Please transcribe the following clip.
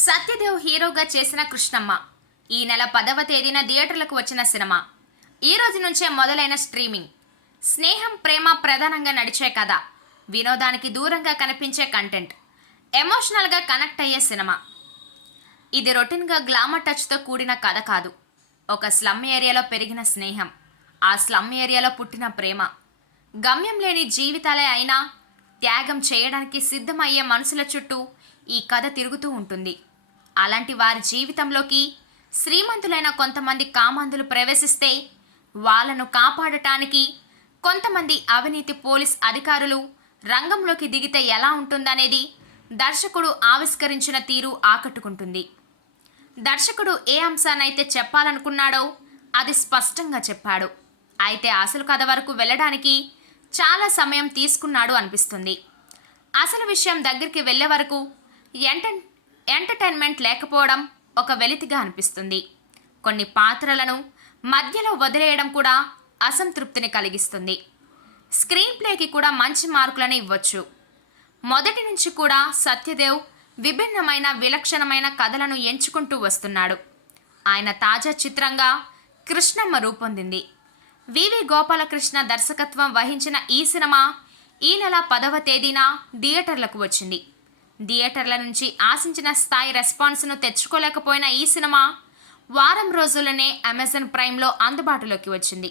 సత్యదేవ్ హీరోగా చేసిన కృష్ణమ్మ. ఈ నెల పదవ తేదీన థియేటర్లకు వచ్చిన సినిమా. ఈ రోజు నుంచే మొదలైన స్ట్రీమింగ్. స్నేహం ప్రేమ ప్రధానంగా నడిచే కథ. వినోదానికి దూరంగా కనిపించే కంటెంట్. ఎమోషనల్గా కనెక్ట్ అయ్యే సినిమా. ఇది రొటీన్గా గ్లామర్ టచ్తో కూడిన కథ కాదు. ఒక స్లమ్ ఏరియాలో పెరిగిన స్నేహం. ఆ స్లమ్ ఏరియాలో పుట్టిన ప్రేమ. గమ్యం లేని జీవితాలే అయినా త్యాగం చేయడానికి సిద్ధమయ్యే మనుషుల చుట్టూ ఈ కథ తిరుగుతూ ఉంటుంది. అలాంటి వారి జీవితంలోకి శ్రీమంతులైన కొంతమంది కామాంధులు ప్రవేశిస్తే వాళ్ళను కాపాడటానికి కొంతమంది అవినీతి పోలీస్ అధికారులు రంగంలోకి దిగితే ఎలా ఉంటుందనేది దర్శకుడు ఆవిష్కరించిన తీరు ఆకట్టుకుంటుంది. దర్శకుడు ఏ అంశాన్నైతే చెప్పాలనుకున్నాడో అది స్పష్టంగా చెప్పాడు. అయితే అసలు కథ వరకు వెళ్ళడానికి చాలా సమయం తీసుకున్నాడు అనిపిస్తుంది. అసలు విషయం దగ్గరికి వెళ్ళే వరకు ఎంటర్ ఎంటర్టైన్మెంట్ లేకపోవడం ఒక వెలితిగా అనిపిస్తుంది. కొన్ని పాత్రలను మధ్యలో వదిలేయడం కూడా అసంతృప్తిని కలిగిస్తుంది. స్క్రీన్ ప్లేకి కూడా మంచి మార్కులను ఇవ్వచ్చు. మొదటి నుంచి కూడా సత్యదేవ్ విభిన్నమైన విలక్షణమైన కథలను ఎంచుకుంటూ వస్తున్నాడు. ఆయన తాజా చిత్రంగా కృష్ణమ్మ రూపొందింది. వివి గోపాలకృష్ణ దర్శకత్వం వహించిన ఈ సినిమా ఈ నెల పదవ తేదీన థియేటర్లకు వచ్చింది. థియేటర్ల నుంచి ఆశించిన స్థాయి రెస్పాన్స్ను తెచ్చుకోలేకపోయిన ఈ సినిమా వారం రోజుల్లోనే అమెజాన్ ప్రైమ్లో అందుబాటులోకి వచ్చింది.